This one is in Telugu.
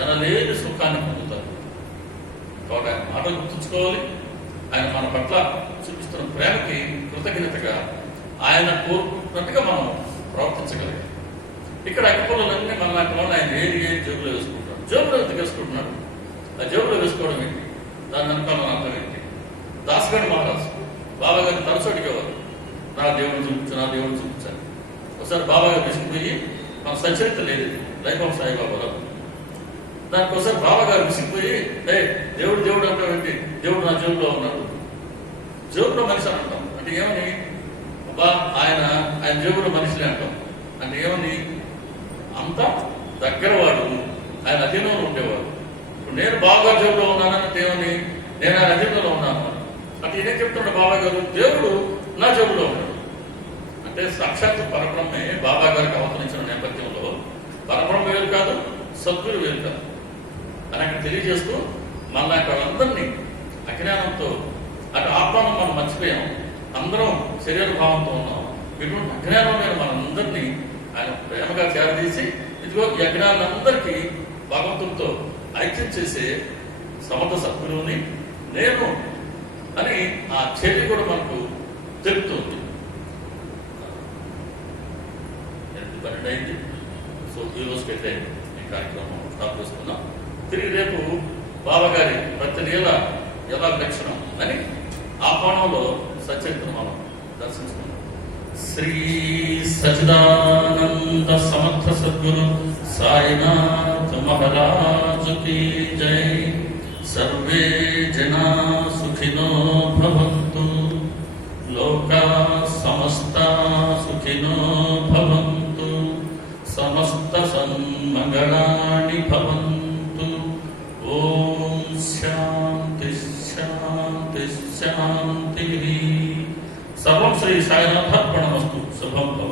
ఎనలేని సుఖాన్ని పొందుతారు. కాబట్టి ఆయన మాటలు గుర్తుంచుకోవాలి. ఆయన మన పట్ల చూపిస్తున్న ప్రేమకి కృతజ్ఞతగా ఆయన కోరుకుంటున్నట్టుగా మనం ప్రవర్తించగలిగాం. ఇక్కడ అక్కపొలన్నీ మన లాంటి ఆయన ఏది ఏది జేబులో వేసుకుంటాడు? జేబులో వేసుకుంటున్నాడు? ఆ జేబులో వేసుకోవడం ఏంటి? దాని వెనకాల మన అర్థం ఏంటి? దాసగడి మహారాజు బాబా గారిని తరచు అడిగేవారు నా దేవుడిని చూపించు నా దేవుడిని చూపించాను ఒకసారి బాబా గారు తీసుకుపోయి మన సచరిత లేదు లైఫ్ ఆఫ్ సాయిబాబా దానికోసం ఒకసారి బాబా గారు విసిగిపోయి ఏ దేవుడు దేవుడు అంటావు ఏంటి? దేవుడు నా జేబులో ఉన్నాడు. జేబులో మనిషి అని అంటాం. అంటే ఏమని? అబ్బా ఆయన ఆయన జేబులో మనిషిలే అంటాం. అంటే ఏమని? అంత దగ్గరవాడు ఆయన అధీనంలో ఉండేవాడు. ఇప్పుడు నేను బాగా జేబులో ఉన్నానంటే ఏమని? నేను ఆయన అధీనంలో ఉన్నాను? అంటే ఇదే చెప్తున్నాడు బాబా గారు దేవుడు నా జేబులో ఉన్నాడు. అంటే సాక్షాత్ పరబ్రహ్మే బాబా గారికి అవతరించిన నేపథ్యంలో పరబ్రహ్మ వేరు కాదు సద్గురు వేరు కాదు. అని అక్కడ తెలియజేస్తూ మన వాళ్ళందరినీ అజ్ఞానంతో అటు ఆహ్వానం మనం మర్చిపోయాం. అందరం శరీర భావంతో ఉన్నాం. ఇటువంటి అజ్ఞానమైన మనందరినీ ఆయన ప్రేమగా చేరదీసి ఇదిగో ఈ అజ్ఞానులందరికీ భగవంతుడితో ఐక్యం చేసే సమర్థ సద్గురువుని నేను అని ఆ చెల్లి కూడా మనకు తెలుపుతుంది. పన్నెండు అయింది. సో ఈ రోజుకైతే ఈ కార్యక్రమం స్టాప్ చేసుకున్నాం తిరిగి రేపు బాబాగారి ప్రతి నెల ఎలా లక్షణం అని ఆ కోణంలో సచరిత్ర మనం దర్శించుకున్నాం శ్రీ సచిదానంద సమర్థ సద్గురు సాయినాథ మహారాజు కీ జై. సర్వే జనా సుఖినో భవంతు. లోకా సమస్త సుఖినో భవంతు. సమస్త సన్మంగళా శాంతి శాంతి సర్వం శ్రీ సాయినాథర్పణమస్తు శుభం భవ